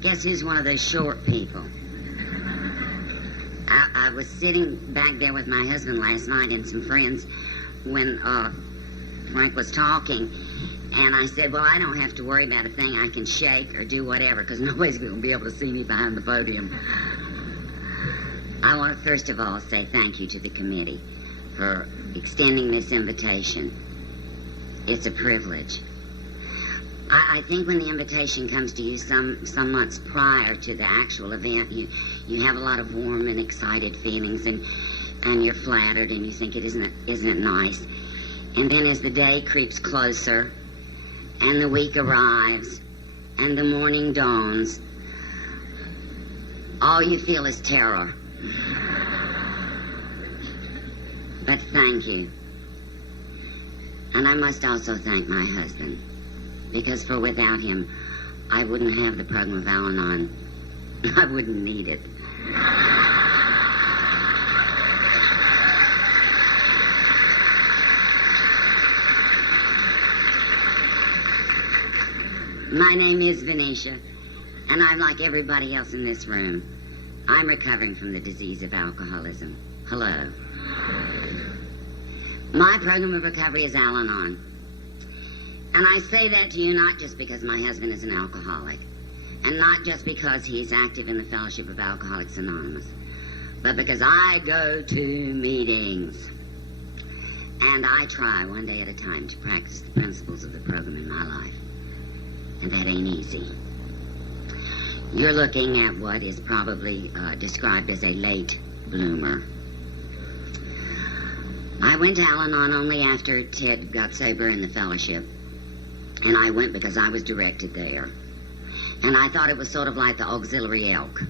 Guess who's one of those short people? I was sitting back there with my husband last night and some friends when Frank was talking, and I said, well, I don't have to worry about a thing. I can shake or do whatever because nobody's going to be able to see me behind the podium. I want to first of all say thank you to the committee for extending this invitation. It's a privilege. I think when the invitation comes to you some months prior to the actual event, you have a lot of warm and excited feelings, and you're flattered, and you think isn't it nice? And then as the day creeps closer, and the week arrives, and the morning dawns, all you feel is terror. But thank you. And I must also thank my husband, because without him, I wouldn't have the program of Al-Anon. I wouldn't need it. My name is Venetia, and I'm like everybody else in this room. I'm recovering from the disease of alcoholism. Hello. My program of recovery is Al-Anon. And I say that to you not just because my husband is an alcoholic, and not just because he's active in the Fellowship of Alcoholics Anonymous, but because I go to meetings. And I try one day at a time to practice the principles of the program in my life. And that ain't easy. You're looking at what is probably described as a late bloomer. I went to Al-Anon only after Ted got sober in the fellowship. And I went because I was directed there. And I thought it was sort of like the auxiliary elk.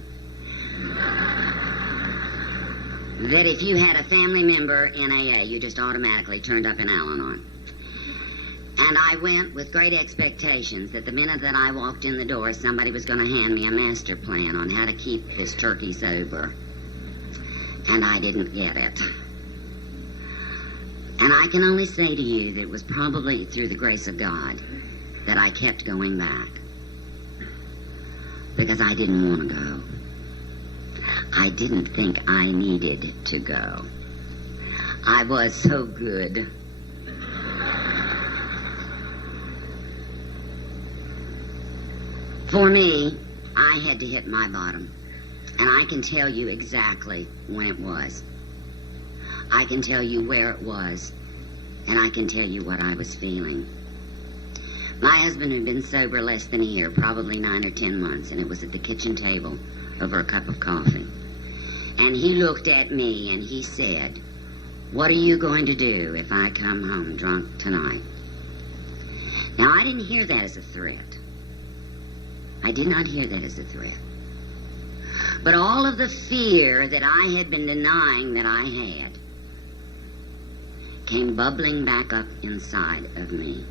That if you had a family member in AA, you just automatically turned up in Al-Anon. And I went with great expectations that the minute that I walked in the door, somebody was going to hand me a master plan on how to keep this turkey sober. And I didn't get it. And I can only say to you that it was probably through the grace of God that I kept going back. Because I didn't want to go. I didn't think I needed to go. I was so good. For me, I had to hit my bottom. And I can tell you exactly when it was. I can tell you where it was, and I can tell you what I was feeling. My husband had been sober less than a year, probably 9 or 10 months, and it was at the kitchen table over a cup of coffee. And he looked at me and he said, "What are you going to do if I come home drunk tonight?" Now, I didn't hear that as a threat. I did not hear that as a threat. But all of the fear that I had been denying that I had came bubbling back up inside of me.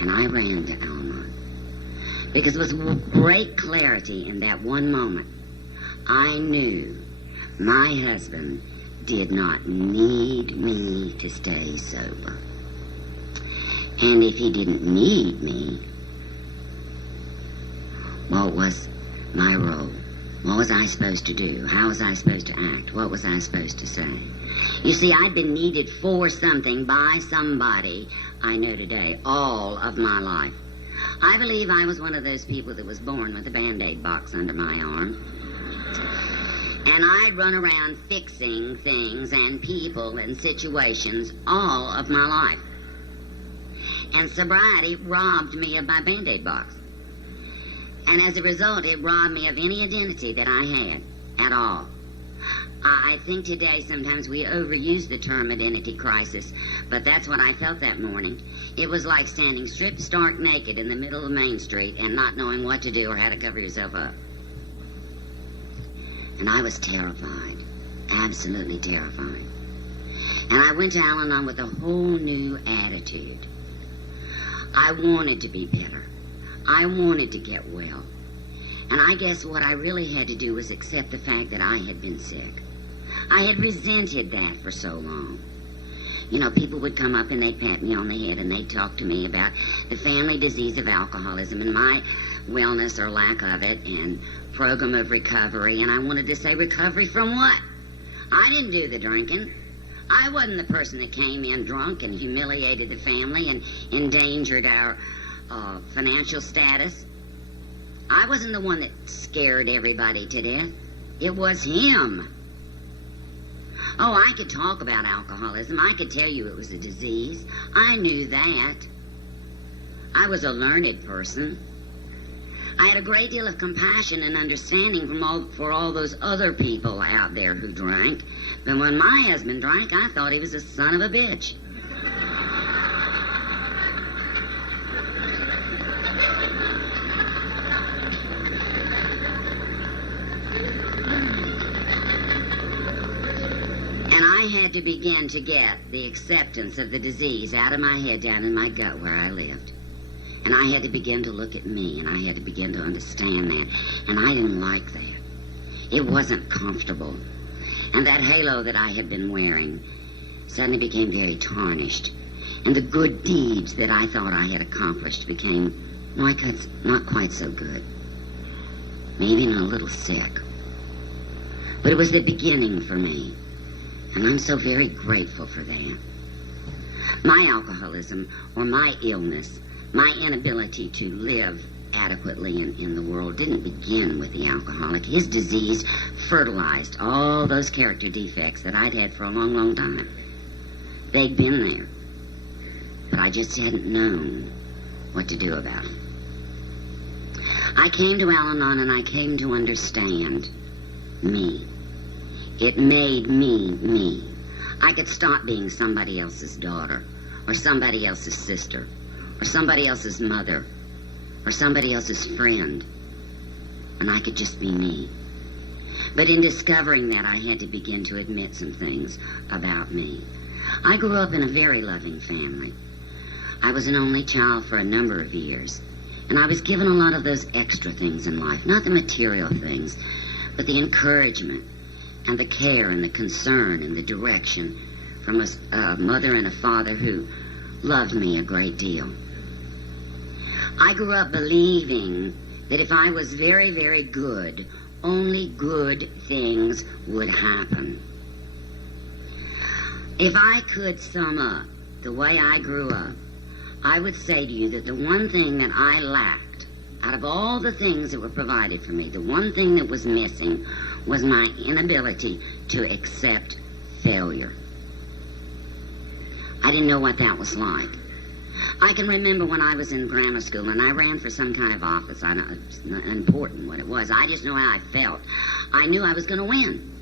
And I ran to Al-Anon. Because with great clarity in that one moment, I knew my husband did not need me to stay sober. And if he didn't need me, what was my role? What was I supposed to do? How was I supposed to act? What was I supposed to say? You see, I'd been needed for something by somebody I know today all of my life. I believe I was one of those people that was born with a Band-Aid box under my arm. And I'd run around fixing things and people and situations all of my life. And sobriety robbed me of my Band-Aid box. And as a result, it robbed me of any identity that I had at all. I think today sometimes we overuse the term identity crisis, but that's what I felt that morning. It was like standing stripped stark naked in the middle of Main Street and not knowing what to do or how to cover yourself up. And I was terrified, absolutely terrified. And I went to Al-Anon with a whole new attitude. I wanted to be better. I wanted to get well. And I guess what I really had to do was accept the fact that I had been sick. I had resented that for so long. You know, people would come up and they'd pat me on the head and they'd talk to me about the family disease of alcoholism and my wellness or lack of it and program of recovery. And I wanted to say, recovery from what? I didn't do the drinking. I wasn't the person that came in drunk and humiliated the family and endangered our financial status. I wasn't the one that scared everybody to death. It was him. Oh, I could talk about alcoholism. I could tell you it was a disease. I knew that. I was a learned person. I had a great deal of compassion and understanding for all those other people out there who drank. But when my husband drank, I thought he was a son of a bitch. And I had to begin to get the acceptance of the disease out of my head, down in my gut where I lived. And I had to begin to look at me, and I had to begin to understand that. And I didn't like that. It wasn't comfortable. And that halo that I had been wearing suddenly became very tarnished. And the good deeds that I thought I had accomplished became not quite so good. Maybe even a little sick. But it was the beginning for me. And I'm so very grateful for that. My alcoholism, or my illness, my inability to live adequately in the world didn't begin with the alcoholic. His disease fertilized all those character defects that I'd had for a long, long time. They'd been there, but I just hadn't known what to do about them. I came to Al-Anon and I came to understand me. It made me me. I could stop being somebody else's daughter, or somebody else's sister, or somebody else's mother, or somebody else's friend, and I could just be me. But in discovering that, I had to begin to admit some things about me. I grew up in a very loving family. I was an only child for a number of years, and I was given a lot of those extra things in life, not the material things, but the encouragement and the care and the concern and the direction from a mother and a father who loved me a great deal. I grew up believing that if I was very, very good, only good things would happen. If I could sum up the way I grew up, I would say to you that the one thing that I lacked, out of all the things that were provided for me, the one thing that was missing was my inability to accept failure. I didn't know what that was like. I can remember when I was in grammar school and I ran for some kind of office. I know it's not important what it was. I just know how I felt. I knew I was going to win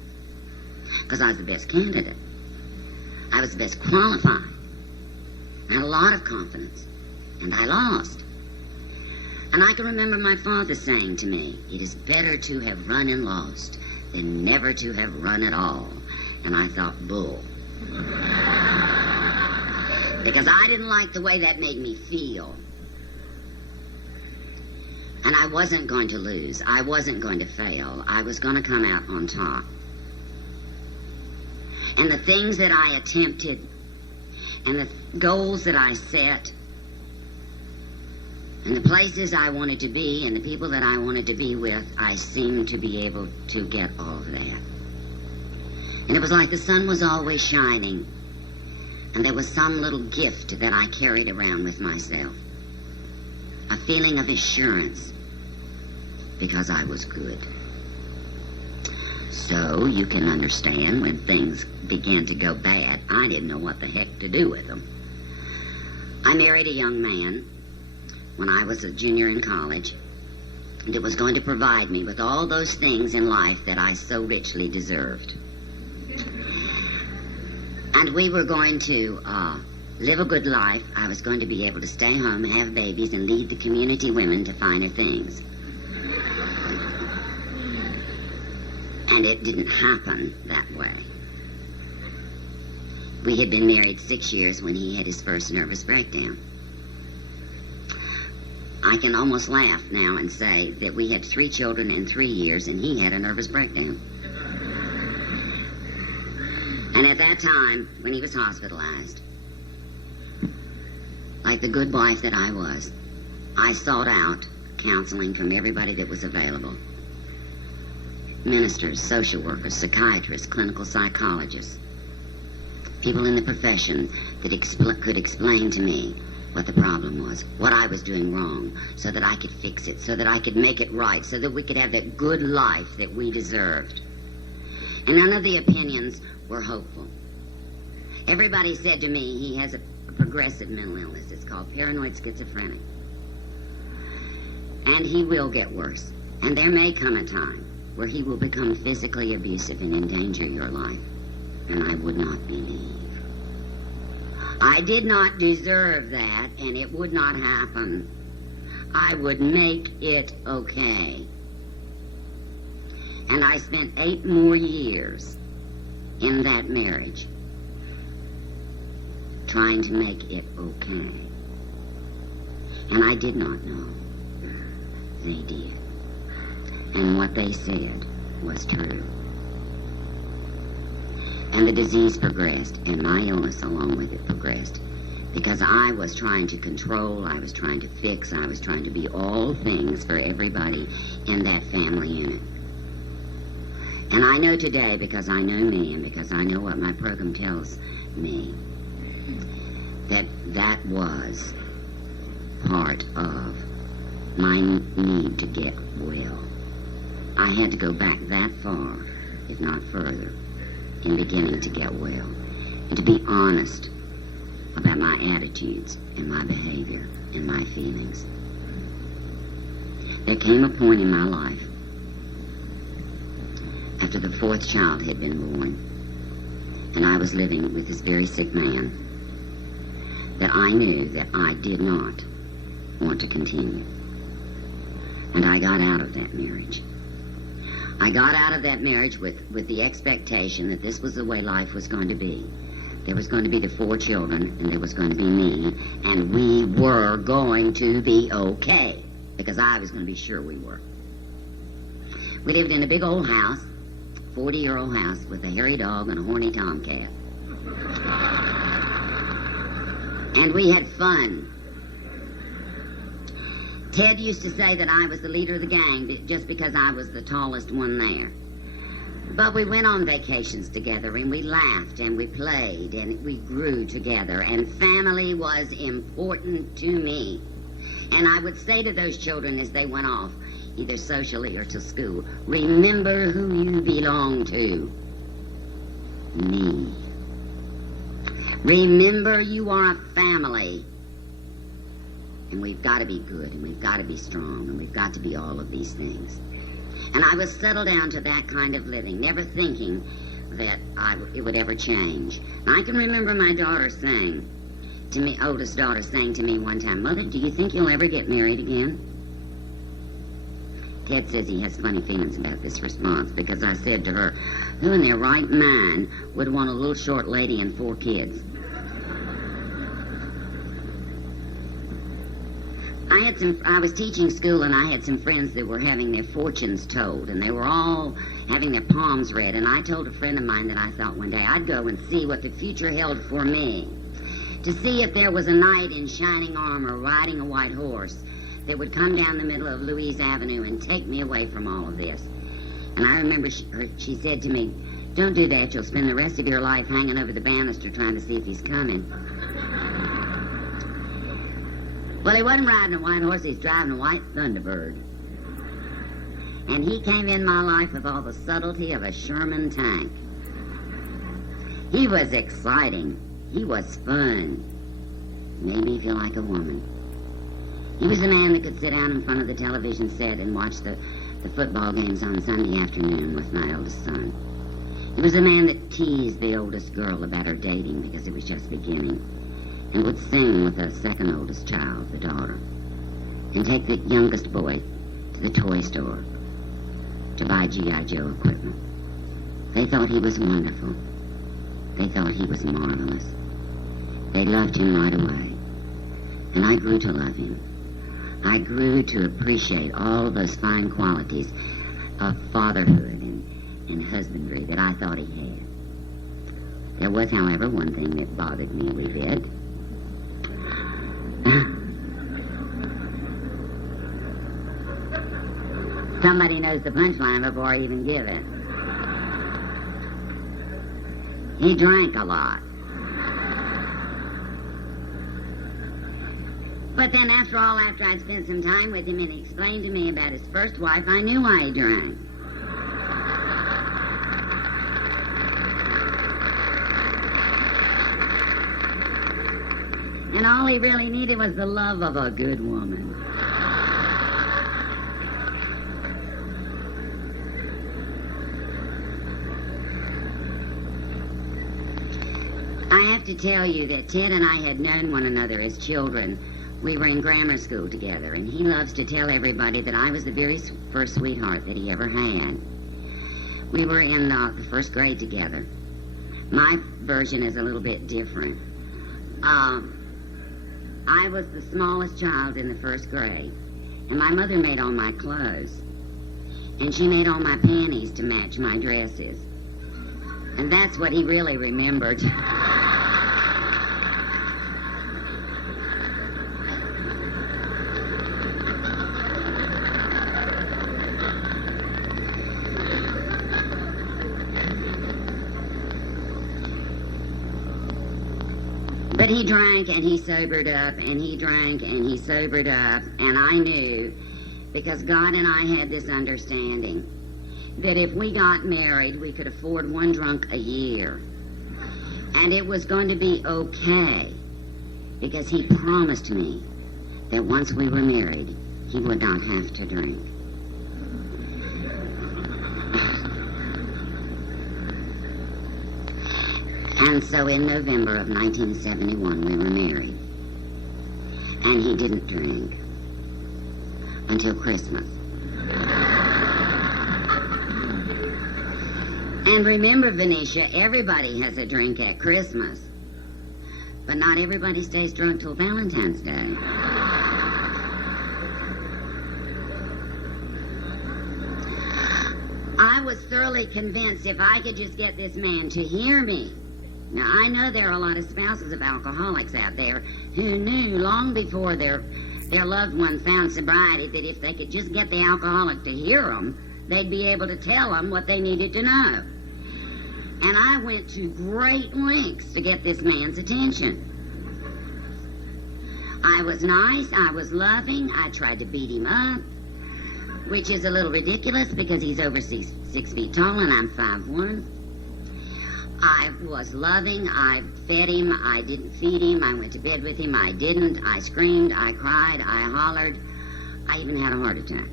because I was the best candidate. I was the best qualified. I had a lot of confidence, and I lost. And I can remember my father saying to me, "It is better to have run and lost than never to have run at all." And I thought, bull. Because I didn't like the way that made me feel. And I wasn't going to lose. I wasn't going to fail. I was going to come out on top. And the things that I attempted and the goals that I set and the places I wanted to be and the people that I wanted to be with, I seemed to be able to get all of that. And it was like the sun was always shining. And there was some little gift that I carried around with myself. A feeling of assurance because I was good. So you can understand when things began to go bad, I didn't know what the heck to do with them. I married a young man when I was a junior in college that was going to provide me with all those things in life that I so richly deserved. And we were going to live a good life. I was going to be able to stay home, have babies, and lead the community women to finer things. And it didn't happen that way. We had been married 6 years when he had his first nervous breakdown. I can almost laugh now and say that we had 3 children in 3 years, and he had a nervous breakdown. And at that time, when he was hospitalized, like the good wife that I was, I sought out counseling from everybody that was available. Ministers, social workers, psychiatrists, clinical psychologists, people in the profession that could explain to me what the problem was, what I was doing wrong, so that I could fix it, so that I could make it right, so that we could have that good life that we deserved. And none of the opinions were hopeful. Everybody said to me, he has a progressive mental illness. It's called paranoid schizophrenic. And he will get worse. And there may come a time where he will become physically abusive and endanger your life. And I would not believe. I did not deserve that, and it would not happen. I would make it okay. And I spent 8 more years in that marriage trying to make it okay. And I did not know. They did. And what they said was true. And the disease progressed, and my illness along with it progressed, because I was trying to control, I was trying to fix, I was trying to be all things for everybody in that family unit. And I know today, because I know me and because I know what my program tells me, that that was part of my need to get well. I had to go back that far, if not further, in beginning to get well, and to be honest about my attitudes and my behavior and my feelings. There came a point in my life, after the 4th child had been born, and I was living with this very sick man, that I knew that I did not want to continue. And I got out of that marriage. I got out of that marriage with the expectation that this was the way life was going to be. There was going to be the 4 children, and there was going to be me, and we were going to be okay, because I was going to be sure we were. We lived in a big old house, 40-year-old house, with a hairy dog and a horny tomcat. And we had fun. Ted used to say that I was the leader of the gang just because I was the tallest one there. But we went on vacations together, and we laughed, and we played, and we grew together, and family was important to me. And I would say to those children as they went off, either socially or to school, remember who you belong to. Me. Remember you are a family. And we've got to be good, and we've got to be strong, and we've got to be all of these things. And I was settled down to that kind of living, never thinking that it would ever change. And I can remember my daughter saying to me, oldest daughter saying to me one time, Mother, do you think you'll ever get married again? Ted says he has funny feelings about this response, because I said to her, who in their right mind would want a little short lady and 4 kids? I was teaching school, and I had some friends that were having their fortunes told, and they were all having their palms read, and I told a friend of mine that I thought one day I'd go and see what the future held for me, to see if there was a knight in shining armor riding a white horse that would come down the middle of Louise Avenue and take me away from all of this. And I remember she said to me, don't do that, you'll spend the rest of your life hanging over the banister trying to see if he's coming. Well, he wasn't riding a white horse, he was driving a white Thunderbird. And he came in my life with all the subtlety of a Sherman tank. He was exciting. He was fun. Made me feel like a woman. He was the man that could sit down in front of the television set and watch the football games on Sunday afternoon with my eldest son. He was the man that teased the oldest girl about her dating because it was just beginning, and would sing with the second oldest child, the daughter, and take the youngest boy to the toy store to buy G.I. Joe equipment. They thought he was wonderful. They thought he was marvelous. They loved him right away. And I grew to love him. I grew to appreciate all those fine qualities of fatherhood and husbandry that I thought he had. There was, however, one thing that bothered me a wee bit. Somebody knows the punchline before I even give it. He drank a lot. But then after I'd spent some time with him and he explained to me about his first wife, I knew why he drank. And all he really needed was the love of a good woman. I have to tell you that Ted and I had known one another as children. We were in grammar school together, and he loves to tell everybody that I was the very first sweetheart that he ever had. We were in the first grade together. My version is a little bit different. I was the smallest child in the first grade, and my mother made all my clothes, and she made all my panties to match my dresses. And that's what he really remembered. But he drank and he sobered up, and he drank and he sobered up, and I knew, because God and I had this understanding, that if we got married, we could afford one drunk a year. And it was going to be okay, because he promised me that once we were married, he would not have to drink. And so in November of 1971, we were married. And he didn't drink until Christmas. And remember, Venetia, everybody has a drink at Christmas. But not everybody stays drunk till Valentine's Day. I was thoroughly convinced if I could just get this man to hear me. Now, I know there are a lot of spouses of alcoholics out there who knew long before their loved one found sobriety that if they could just get the alcoholic to hear them, they'd be able to tell them what they needed to know. And I went to great lengths to get this man's attention. I was nice, I was loving, I tried to beat him up, which is a little ridiculous because he's over 6 feet tall and I'm 5'1". I was loving, I fed him, I didn't feed him, I went to bed with him, I didn't, I screamed, I cried, I hollered, I even had a heart attack.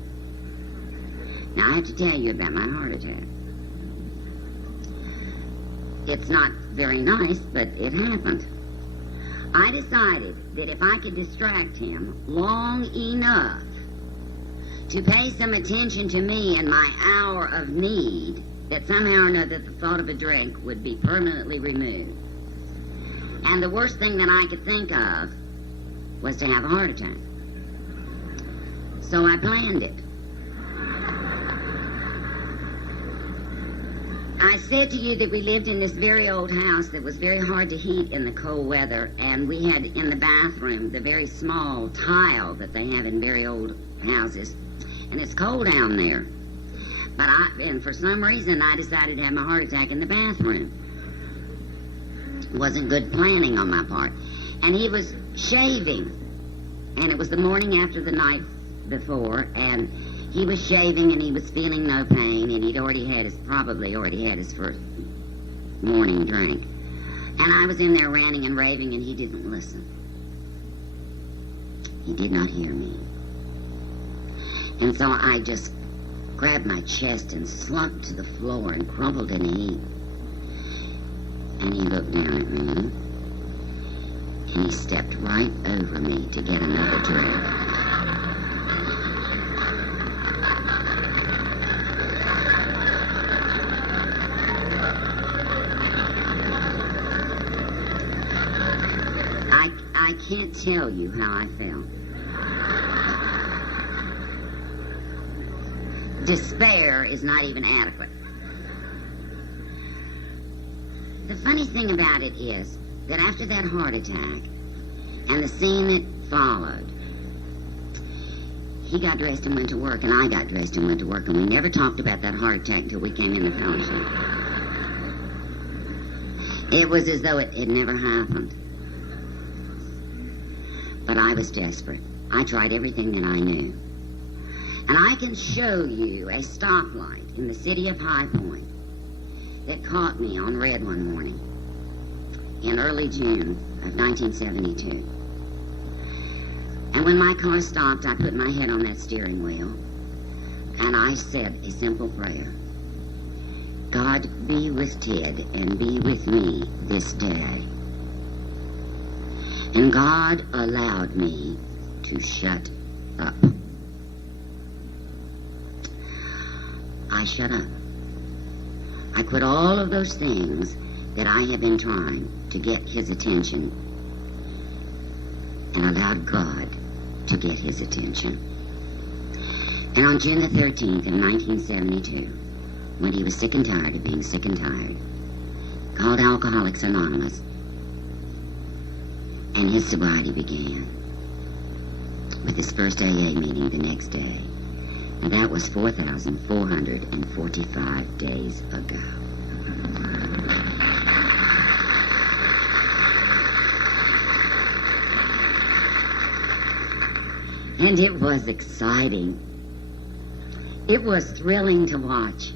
Now I have to tell you about my heart attack. It's not very nice, but it happened. I decided that if I could distract him long enough to pay some attention to me in my hour of need, that somehow or another the thought of a drink would be permanently removed. And the worst thing that I could think of was to have a heart attack. So I planned it. I said to you that we lived in this very old house that was very hard to heat in the cold weather, and we had in the bathroom the very small tile that they have in very old houses, and it's cold down there. And for some reason, I decided to have my heart attack in the bathroom. It wasn't good planning on my part. And he was shaving, and it was the morning after the night before, and he was shaving, and he was feeling no pain, and he'd probably already had his first morning drink. And I was in there ranting and raving, and he didn't listen. He did not hear me. And so I just grabbed my chest and slumped to the floor and crumpled in a heap. And he looked down at me, and he stepped right over me to get another drink. I can't tell you how I felt. Despair is not even adequate. The funny thing about it is that after that heart attack and the scene that followed, he got dressed and went to work, and I got dressed and went to work, and we never talked about that heart attack until we came in the fellowship. It was as though it never happened. But I was desperate. I tried everything that I knew. And I can show you a stoplight in the city of High Point that caught me on red one morning in early June of 1972. And when my car stopped, I put my head on that steering wheel and I said a simple prayer. God, be with Ted and be with me this day. And God allowed me to shut up. I shut up. I quit all of those things that I have been trying to get his attention and allowed God to get his attention. And on June the 13th of 1972, when he was sick and tired of being sick and tired, called Alcoholics Anonymous, and his sobriety began with his first AA meeting the next day. And that was 4,445 days ago. And it was exciting. It was thrilling to watch.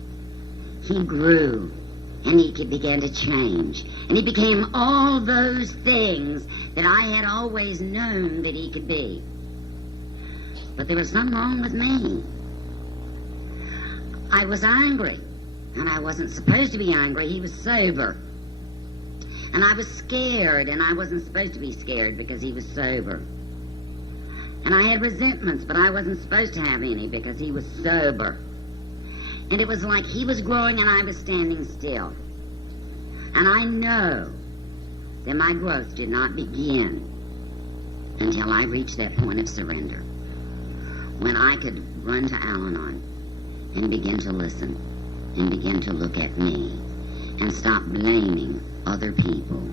He grew, and he began to change. And he became all those things that I had always known that he could be. But there was something wrong with me. I was angry, and I wasn't supposed to be angry. He was sober. And I was scared, and I wasn't supposed to be scared because he was sober. And I had resentments, but I wasn't supposed to have any because he was sober. And it was like he was growing and I was standing still. And I know that my growth did not begin until I reached that point of surrender, when I could run to Al-Anon and begin to listen and begin to look at me and stop blaming other people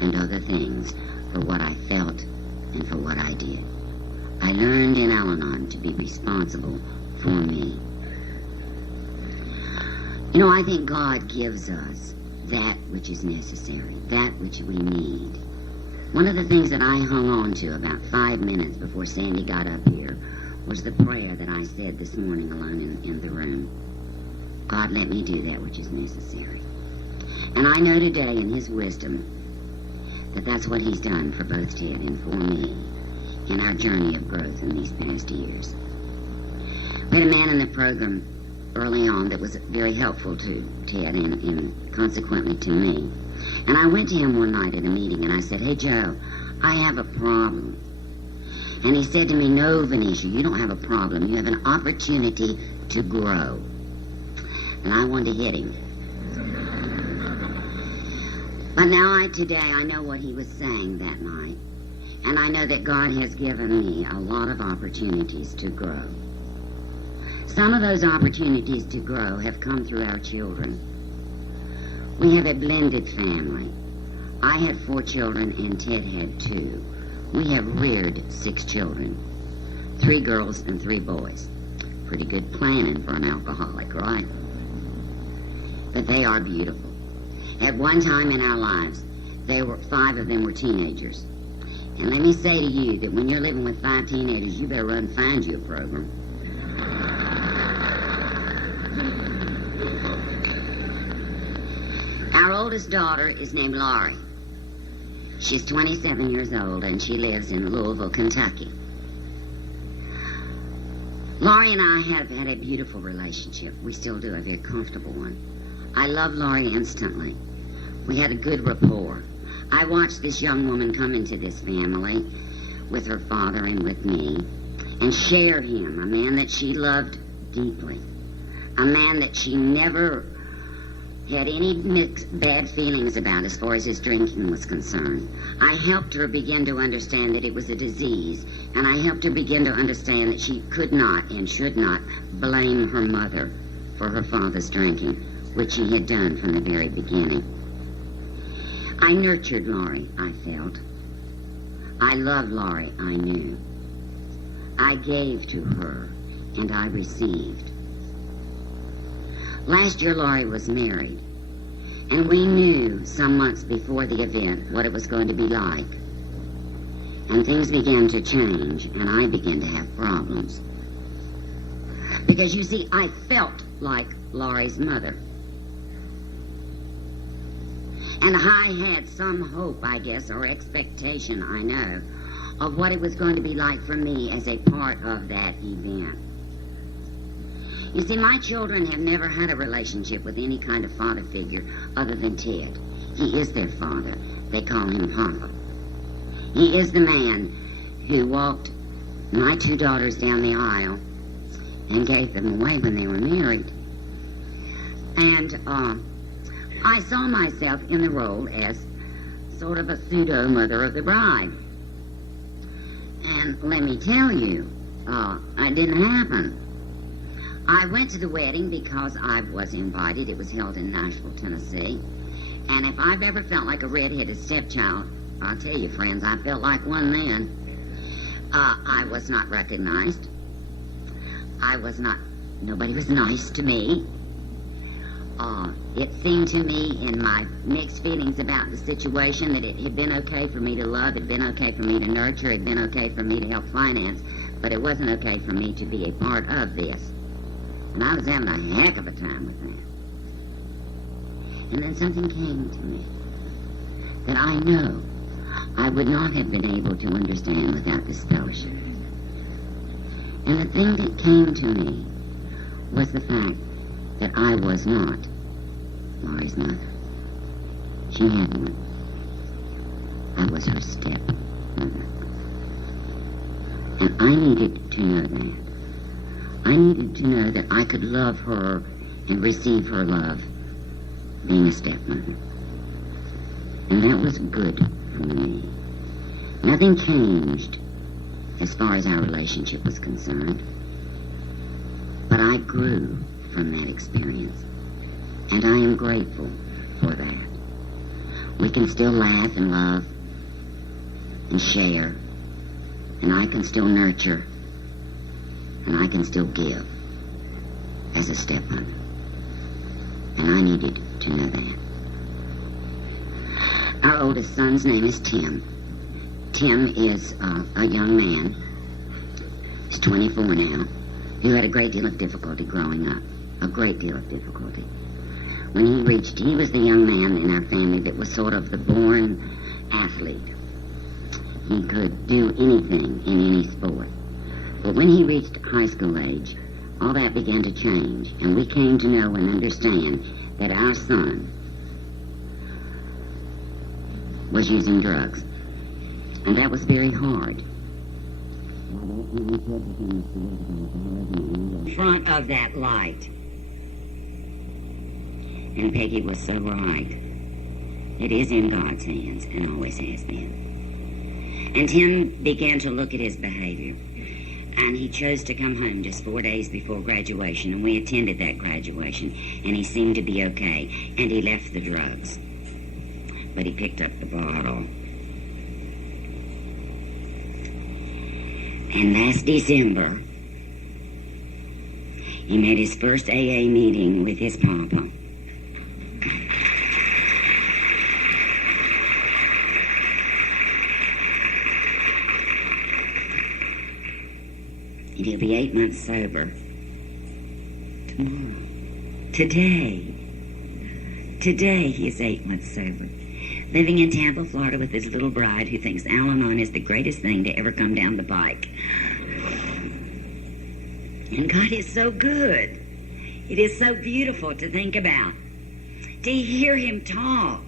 and other things for what I felt and for what I did. I learned in Al-Anon to be responsible for me. You know, I think God gives us that which is necessary, that which we need. One of the things that I hung on to about 5 minutes before Sandy got up here was the prayer that I said this morning alone in the room. God, let me do that which is necessary. And I know today in his wisdom that that's what he's done for both Ted and for me in our journey of growth in these past years. We had a man in the program early on that was very helpful to Ted and consequently to me. And I went to him one night at a meeting and I said, hey, Joe, I have a problem. And he said to me, no, Venetia, you don't have a problem. You have an opportunity to grow. And I wanted to hit him. But now today I know what he was saying that night. And I know that God has given me a lot of opportunities to grow. Some of those opportunities to grow have come through our children. We have a blended family. I had 4 children and Ted had 2. We have reared 6 children, 3 girls and 3 boys. Pretty good planning for an alcoholic, right? But they are beautiful. At one time in our lives, 5 of them were teenagers. And let me say to you that when you're living with 5 teenagers, you better run and find you a program. Our oldest daughter is named Laurie. She's 27 years old and she lives in Louisville, Kentucky. Laurie and I have had a beautiful relationship. We still do, a very comfortable one. I love Laurie instantly. We had a good rapport. I watched this young woman come into this family with her father and with me and share him, a man that she loved deeply, a man that she never had any bad feelings about as far as his drinking was concerned. I helped her begin to understand that it was a disease, and I helped her begin to understand that she could not and should not blame her mother for her father's drinking, which she had done from the very beginning. I nurtured Laurie, I felt. I loved Laurie, I knew. I gave to her, and I received. Last year, Laurie was married, and we knew some months before the event what it was going to be like. And things began to change, and I began to have problems. Because, you see, I felt like Laurie's mother. And I had some hope, I guess, or expectation, I know, of what it was going to be like for me as a part of that event. You see, my children have never had a relationship with any kind of father figure other than Ted. He is their father. They call him Papa. He is the man who walked my two daughters down the aisle and gave them away when they were married. And I saw myself in the role as sort of a pseudo-mother of the bride. And let me tell you, it didn't happen. I went to the wedding because I was invited. It was held in Nashville, Tennessee. And if I've ever felt like a red-headed stepchild, I'll tell you, friends, I felt like one then. I was not recognized. Nobody was nice to me. It seemed to me in my mixed feelings about the situation that it had been okay for me to love, it had been okay for me to nurture, it had been okay for me to help finance, but it wasn't okay for me to be a part of this. And I was having a heck of a time with that. And then something came to me that I know I would not have been able to understand without this fellowship. And the thing that came to me was the fact that I was not Laurie's mother. She had one. I was her stepmother. And I needed to know that. I needed to know that I could love her and receive her love being a stepmother. And that was good for me. Nothing changed as far as our relationship was concerned. But I grew from that experience. And I am grateful for that. We can still laugh and love and share. And I can still nurture. And I can still give as a stepmother. And I needed to know that. Our oldest son's name is Tim. Tim is a young man. He's 24 now. Who had a great deal of difficulty growing up. A great deal of difficulty. When he was the young man in our family that was sort of the born athlete. He could do anything in any sport. But when he reached high school age, all that began to change, and we came to know and understand that our son was using drugs. And that was very hard. In front of that light. And Peggy was so right. It is in God's hands, and always has been. And Tim began to look at his behavior. And he chose to come home just 4 days before graduation, and we attended that graduation, and he seemed to be okay, and he left the drugs. But he picked up the bottle. And last December, he made his first AA meeting with his papa. And he'll be 8 months sober tomorrow. Today he is 8 months sober. Living in Tampa, Florida with his little bride who thinks Al-Anon is the greatest thing to ever come down the pike. And God is so good. It is so beautiful to think about. To hear him talk.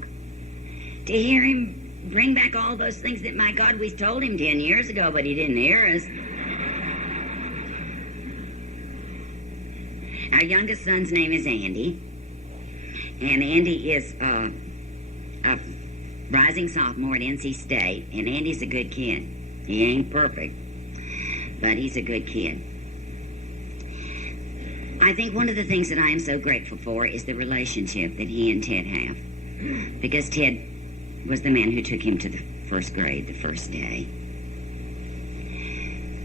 To hear him bring back all those things that, my God, we told him 10 years ago, but he didn't hear us. Our youngest son's name is Andy. And Andy is a rising sophomore at NC State. And Andy's a good kid. He ain't perfect, but he's a good kid. I think one of the things that I am so grateful for is the relationship that he and Ted have. Because Ted was the man who took him to the first grade the first day,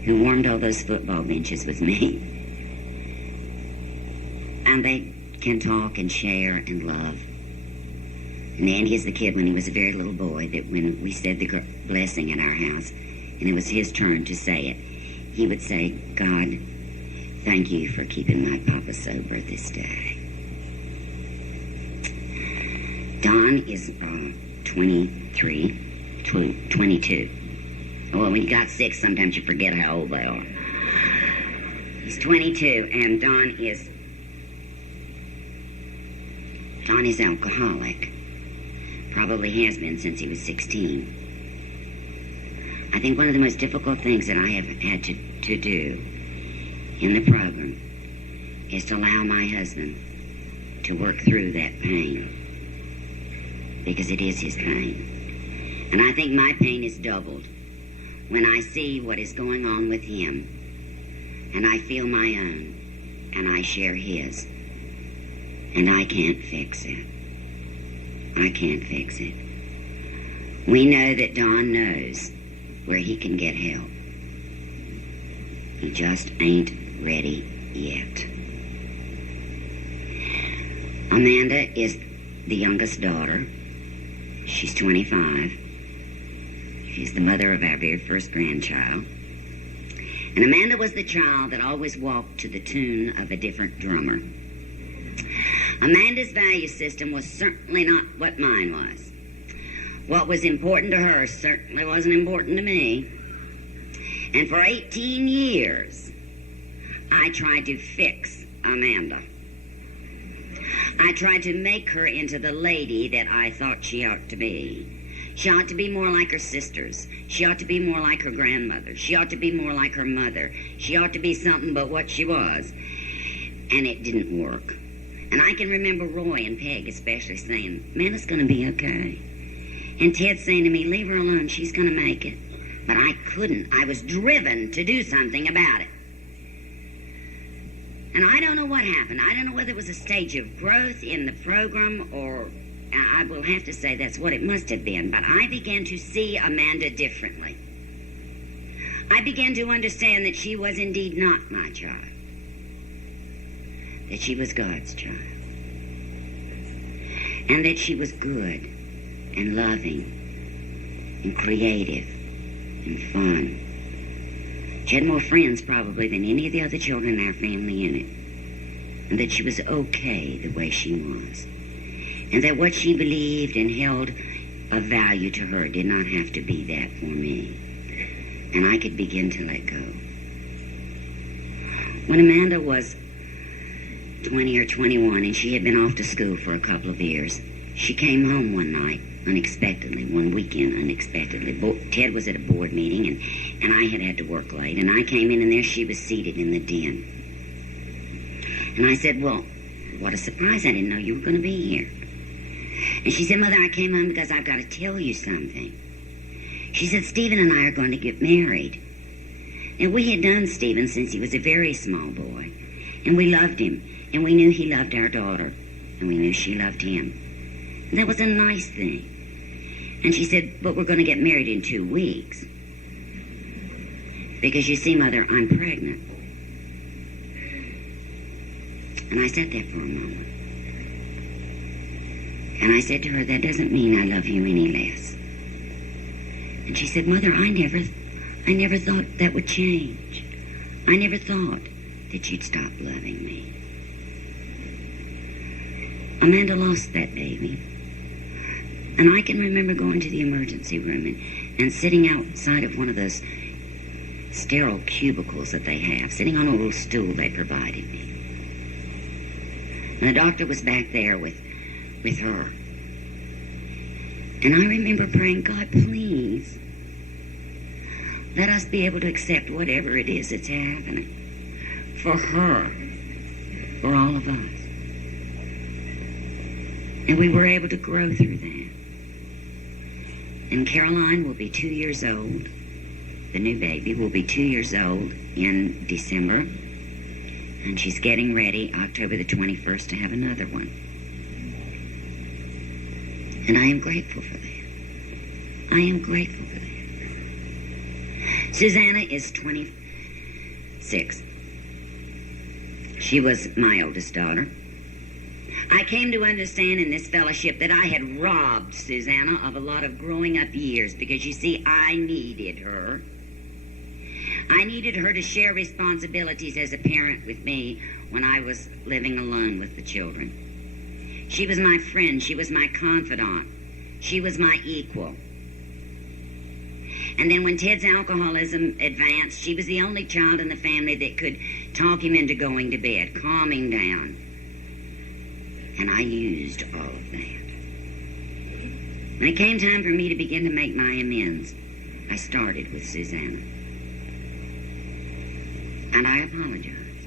who warmed all those football benches with me. And they can talk and share and love. And Andy is the kid when he was a very little boy that when we said the blessing at our house, and it was his turn to say it, he would say, God, thank you for keeping my papa sober this day. Don is 22. Well, when you got 6, sometimes you forget how old they are. He's 22, and Don is alcoholic. Probably has been since he was 16. I think one of the most difficult things that I have had to do in the program is to allow my husband to work through that pain, because it is his pain. And I think my pain is doubled when I see what is going on with him, and I feel my own, and I share his, and I can't fix it. I can't fix it. We know that Don knows where he can get help. He just ain't ready yet. Amanda is the youngest daughter. She's 25. She's the mother of our very first grandchild. And Amanda was the child that always walked to the tune of a different drummer. Amanda's value system was certainly not what mine was. What was important to her certainly wasn't important to me. And for 18 years, I tried to fix Amanda. I tried to make her into the lady that I thought she ought to be. She ought to be more like her sisters. She ought to be more like her grandmother. She ought to be more like her mother. She ought to be something but what she was. And it didn't work. And I can remember Roy and Peg especially saying, Amanda's going to be okay. And Ted saying to me, leave her alone, she's going to make it. But I couldn't. I was driven to do something about it. And I don't know what happened. I don't know whether it was a stage of growth in the program, or I will have to say that's what it must have been. But I began to see Amanda differently. I began to understand that she was indeed not my child. That she was God's child. And that she was good and loving and creative and fun. She had more friends probably than any of the other children in our family in it. And that she was okay the way she was. And that what she believed and held of value to her did not have to be that for me. And I could begin to let go. When Amanda was 20 or 21 and she had been off to school for a couple of years, she came home one night unexpectedly, one weekend unexpectedly. Ted was at a board meeting and I had to work late, and I came in and there she was seated in the den. And I said, well, what a surprise, I didn't know you were going to be here. And she said, Mother, I came home because I've got to tell you something. She said, Stephen and I are going to get married. And we had known Stephen since he was a very small boy. And we loved him. And we knew he loved our daughter. And we knew she loved him. And that was a nice thing. And she said, but we're going to get married in 2 weeks. Because you see, Mother, I'm pregnant. And I sat there for a moment. And I said to her, that doesn't mean I love you any less. And she said, Mother, I never thought that would change. I never thought that you'd stop loving me. Amanda lost that baby. And I can remember going to the emergency room and sitting outside of one of those sterile cubicles that they have, sitting on a little stool they provided me. And the doctor was back there with her. And I remember praying, God, please, let us be able to accept whatever it is that's happening for her, for all of us. And we were able to grow through that. And Caroline will be 2 years old. The new baby will be 2 years old in December. And she's getting ready October the 21st to have another one. And I am grateful for that. I am grateful for that. Susanna is 26. She was my oldest daughter. I came to understand in this fellowship that I had robbed Susanna of a lot of growing up years because, you see, I needed her. I needed her to share responsibilities as a parent with me when I was living alone with the children. She was my friend. She was my confidant. She was my equal. And then when Ted's alcoholism advanced, she was the only child in the family that could talk him into going to bed, calm him down. And I used all of that. When it came time for me to begin to make my amends, I started with Susanna. And I apologize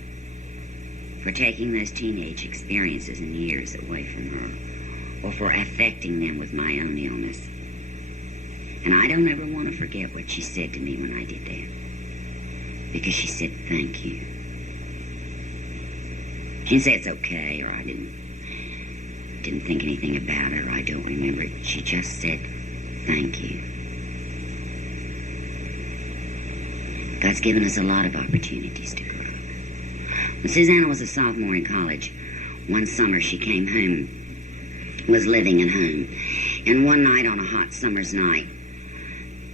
for taking those teenage experiences and years away from her, or for affecting them with my own illness. And I don't ever want to forget what she said to me when I did that. Because she said, thank you. She didn't say it's okay, or I didn't think anything about it, or I don't remember it. She just said, thank you. God's given us a lot of opportunities to grow. When Susanna was a sophomore in college, one summer she came home, was living at home, and one night on a hot summer's night,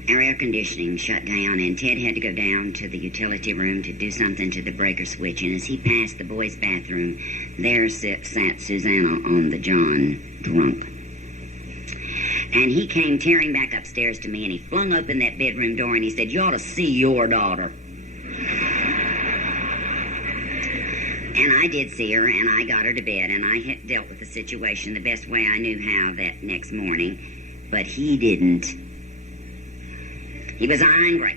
our air conditioning shut down, and Ted had to go down to the utility room to do something to the breaker switch, and as he passed the boys' bathroom, there sat Susanna on the john, drunk. And he came tearing back upstairs to me, and he flung open that bedroom door, and he said, you ought to see your daughter. And I did see her, and I got her to bed, and I had dealt with the situation the best way I knew how that next morning, but he didn't. He was angry,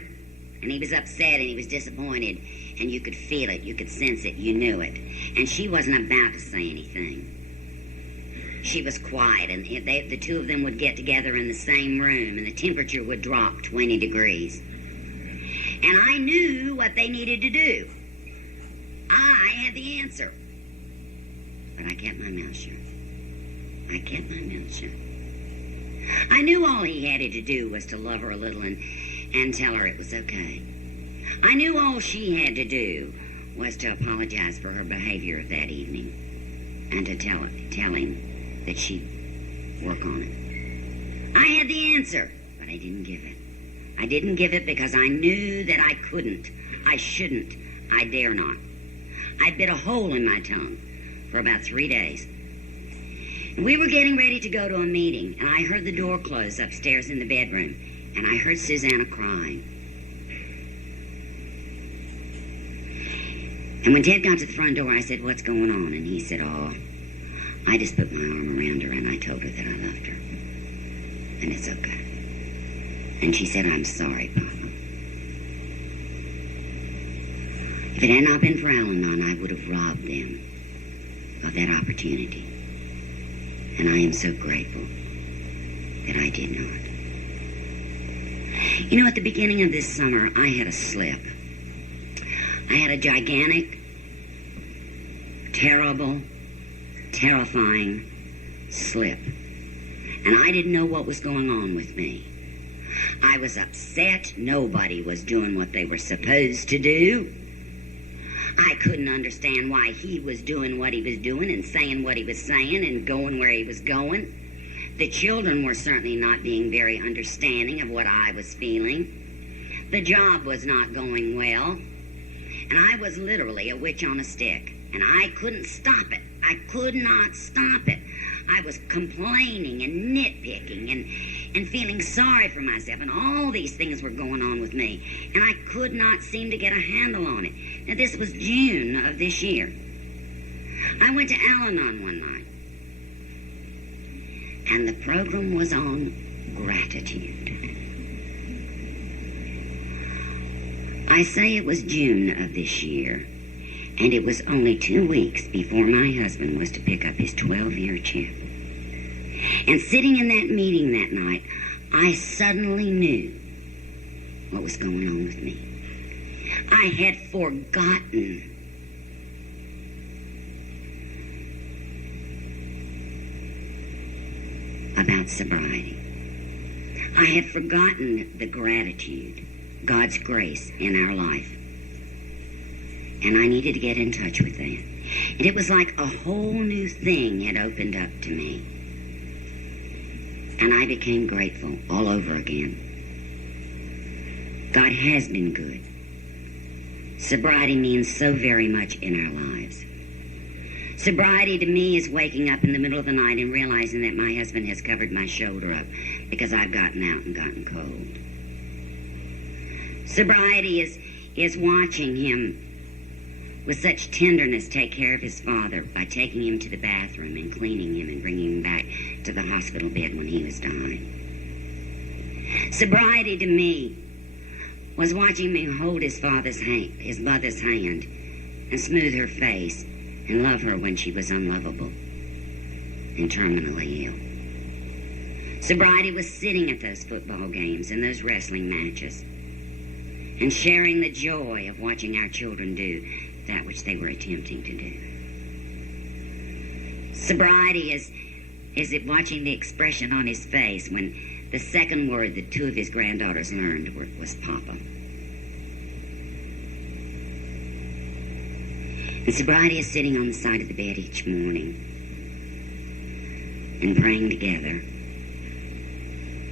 and he was upset, and he was disappointed, and you could feel it, you could sense it, you knew it. And she wasn't about to say anything. She was quiet, and the two of them would get together in the same room, and the temperature would drop 20 degrees. And I knew what they needed to do. I had the answer. But I kept my mouth shut. I kept my mouth shut. I knew all he had to do was to love her a little and tell her it was okay. I knew all she had to do was to apologize for her behavior that evening and to tell him that she'd work on it. I had the answer, but I didn't give it. I didn't give it because I knew that I couldn't, I shouldn't, I dare not. I bit a hole in my tongue for about 3 days. And we were getting ready to go to a meeting, and I heard the door close upstairs in the bedroom, and I heard Susanna crying. And when Ted got to the front door, I said, what's going on? And he said, oh, I just put my arm around her, and I told her that I loved her. And it's okay. And she said, I'm sorry, Papa. If it had not been for Al-Anon, I would have robbed them of that opportunity. And I am so grateful that I did not. You know, at the beginning of this summer, I had a slip. I had a gigantic, terrible, terrifying slip. And I didn't know what was going on with me. I was upset. Nobody was doing what they were supposed to do. I couldn't understand why he was doing what he was doing and saying what he was saying and going where he was going. The children were certainly not being very understanding of what I was feeling. The job was not going well. And I was literally a witch on a stick. And I couldn't stop it. I could not stop it. I was complaining and nitpicking and feeling sorry for myself. And all these things were going on with me. And I could not seem to get a handle on it. Now, this was June of this year. I went to Al-Anon one night. And the program was on gratitude. I say it was June of this year. And it was only 2 weeks before my husband was to pick up his 12-year chip. And sitting in that meeting that night, I suddenly knew what was going on with me. I had forgotten about sobriety. I had forgotten the gratitude, God's grace in our life. And I needed to get in touch with that. And it was like a whole new thing had opened up to me. And I became grateful all over again. God has been good. Sobriety means so very much in our lives. Sobriety to me is waking up in the middle of the night and realizing that my husband has covered my shoulder up because I've gotten out and gotten cold. Sobriety is watching him with such tenderness take care of his father by taking him to the bathroom and cleaning him and bringing him back to the hospital bed when he was dying. Sobriety to me was watching me hold his mother's hand and smooth her face and love her when she was unlovable and terminally ill. Sobriety was sitting at those football games and those wrestling matches and sharing the joy of watching our children do that which they were attempting to do. Sobriety is it watching the expression on his face when the second word that two of his granddaughters learned was Papa. And sobriety is sitting on the side of the bed each morning and praying together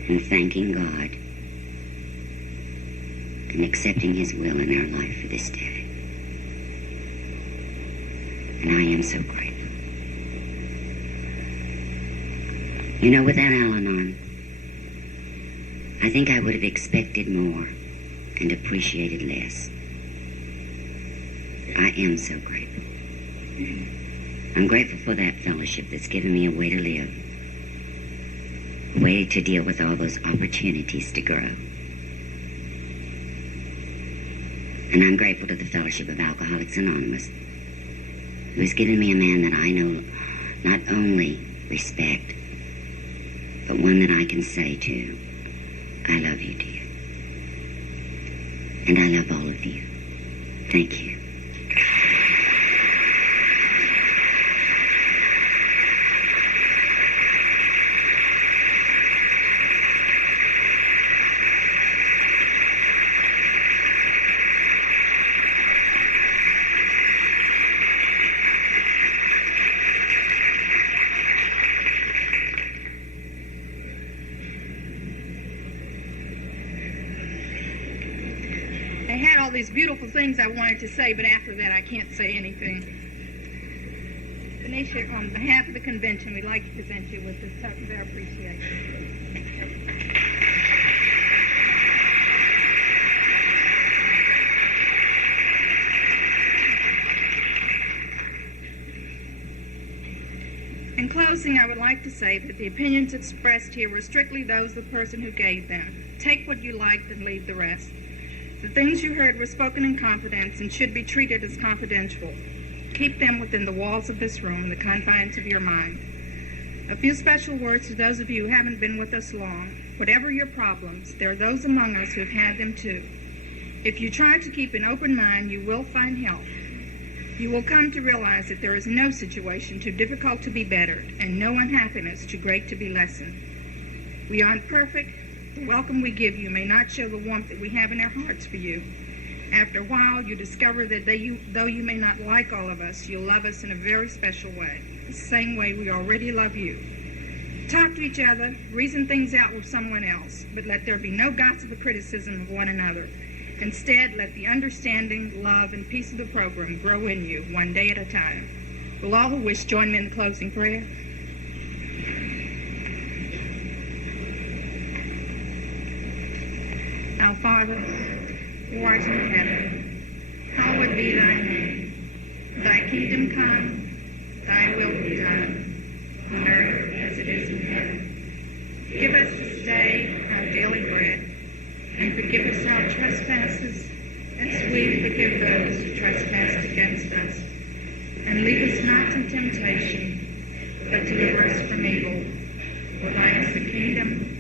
and thanking God and accepting his will in our life for this day. And I am so grateful. You know, without Al-Anon, I think I would have expected more and appreciated less. I am so grateful. I'm grateful for that fellowship that's given me a way to live, a way to deal with all those opportunities to grow. And I'm grateful to the fellowship of Alcoholics Anonymous, who has given me a man that I know not only respect, but one that I can say to, I love you, dear. And I love all of you. Thank you. I had all these beautiful things I wanted to say, but after that I can't say anything. Venetia, on behalf of the convention, we'd like to present you with this token of our appreciation. In closing, I would like to say that the opinions expressed here were strictly those of the person who gave them. Take what you liked and leave the rest. The things you heard were spoken in confidence and should be treated as confidential. Keep them within the walls of this room, the confines of your mind. A few special words to those of you who haven't been with us long. Whatever your problems, there are those among us who have had them too. If you try to keep an open mind, you will find help. You will come to realize that there is no situation too difficult to be bettered and no unhappiness too great to be lessened. We aren't perfect. The welcome we give you may not show the warmth that we have in our hearts for you. After a while, you discover that though you may not like all of us, you'll love us in a very special way, the same way we already love you. Talk to each other, reason things out with someone else, but let there be no gossip or criticism of one another. Instead, let the understanding, love, and peace of the program grow in you one day at a time. Will all who wish join me in the closing prayer? Our Father, who art in heaven, hallowed be thy name. Thy kingdom come, thy will be done, on earth as it is in heaven. Give us this day our daily bread, and forgive us our trespasses, as we forgive those who trespass against us. And lead us not into temptation, but deliver us from evil. For thine is the kingdom,